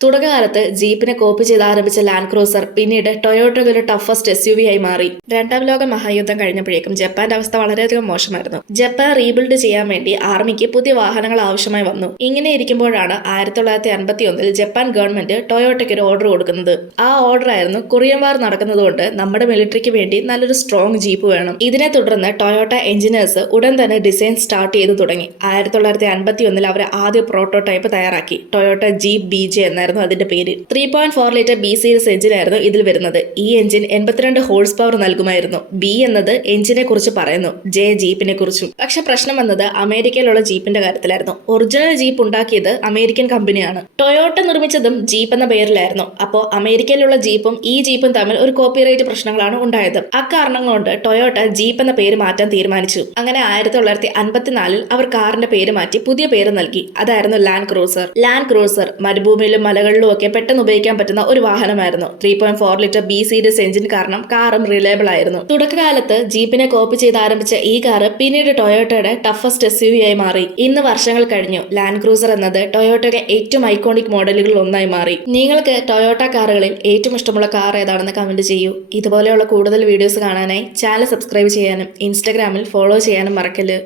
തുടക്കകാലത്ത് ജീപ്പിനെ copy ചെയ്ത് ആരംഭിച്ച land cruiser പിന്നീട് ടൊയോട്ടയുടെ ഒരു ടഫസ്റ്റ് SUV ആയി മാറി. രണ്ടാം ലോക മഹായുദ്ധം കഴിഞ്ഞപ്പോഴേക്കും ജപ്പാന്റെ അവസ്ഥ വളരെയധികം മോശമായിരുന്നു. ജപ്പാൻ റീബിൽഡ് ചെയ്യാൻ വേണ്ടി ആർമിക്ക് പുതിയ വാഹനങ്ങൾ ആവശ്യമായി വന്നു. ഇങ്ങനെ ഇരിക്കുമ്പോഴാണ് 1951 ജപ്പാൻ ഗവൺമെന്റ് ടൊയോട്ടയ്ക്ക് ഒരു ഓർഡർ കൊടുക്കുന്നത്. ആ ഓർഡർ ആയിരുന്നു കൊറിയൻ വാർ നടക്കുന്നതുകൊണ്ട് നമ്മുടെ മിലിറ്ററിക്ക് വേണ്ടി നല്ലൊരു സ്ട്രോങ് ജീപ്പ് വേണം. ഇതിനെ തുടർന്ന് ടൊയോട്ട എഞ്ചിനീയേഴ്സ് ഉടൻ തന്നെ ഡിസൈൻ സ്റ്റാർട്ട് ചെയ്തു തുടങ്ങി. 1951 അവർ ആദ്യ പ്രോട്ടോടൈപ്പ് തയ്യാറാക്കി. ടൊയോട്ട ജീപ്പ് BJ എന്ന അതിന്റെ പേര്. 3.4 ലിറ്റർ B സീരീസ് എഞ്ചിനായിരുന്നു ഇതിൽ വരുന്നത്. ഈ എഞ്ചിൻ 82 ഹോഴ്സ് പവർ നൽകുമായിരുന്നു. B എന്നത് എഞ്ചിനെ കുറിച്ച് പറയുന്നു, J ജീപ്പിനെ കുറിച്ചും. പക്ഷെ പ്രശ്നം വന്നത് അമേരിക്കയിലുള്ള ജീപ്പിന്റെ കാര്യത്തിലായിരുന്നു. ഒറിജിനൽ ജീപ്പ് ഉണ്ടാക്കിയത് അമേരിക്കൻ കമ്പനിയാണ്. ടൊയോട്ട നിർമ്മിച്ചതും ജീപ്പ് എന്ന പേരിലായിരുന്നു. അപ്പോൾ അമേരിക്കയിലുള്ള ജീപ്പും ഈ ജീപ്പും തമ്മിൽ ഒരു കോപ്പിറൈറ്റ് പ്രശ്നങ്ങളാണ് ഉണ്ടായത്. അക്കാരണം കൊണ്ട് ടൊയോട്ട ജീപ്പ് എന്ന പേര് മാറ്റാൻ തീരുമാനിച്ചു. അങ്ങനെ 1954 അവർ കാറിന്റെ പേര് മാറ്റി പുതിയ പേര് നൽകി. അതായിരുന്നു ലാൻഡ് ക്രൂസർ. ലാൻഡ് ക്രൂസർ മരുഭൂമിയിലും മലകളിലും ഒക്കെ പെട്ടെന്ന് ഉപയോഗിക്കാൻ പറ്റുന്ന ഒരു വാഹനമായിരുന്നു. 3.4 ലിറ്റർ B സീരീസ് എഞ്ചിൻ കാരണം കാറും റിലയബിൾ ആയിരുന്നു. തുടക്കകാലത്ത് ജീപ്പിനെ കോപ്പി ചെയ്ത് ആരംഭിച്ച ഈ കാറ് പിന്നീട് ടൊയോട്ടയുടെ ടഫസ്റ്റ് SUV ആയി മാറി. ഇന്ന് വർഷങ്ങൾ കഴിഞ്ഞു. ലാൻഡ് ക്രൂസർ എന്നത് ടൊയോട്ടയുടെ ഏറ്റവും ഐക്കോണിക് മോഡലുകളിൽ ഒന്നായി മാറി. നിങ്ങൾക്ക് ടൊയോട്ട കാറുകളിൽ ഏറ്റവും ഇഷ്ടമുള്ള കാർ ഏതാണെന്ന് കമന്റ് ചെയ്യൂ. ഇതുപോലെയുള്ള കൂടുതൽ വീഡിയോസ് കാണാനായി ചാനൽ സബ്സ്ക്രൈബ് ചെയ്യാനും ഇൻസ്റ്റഗ്രാമിൽ ഫോളോ ചെയ്യാനും മറക്കല്ല്.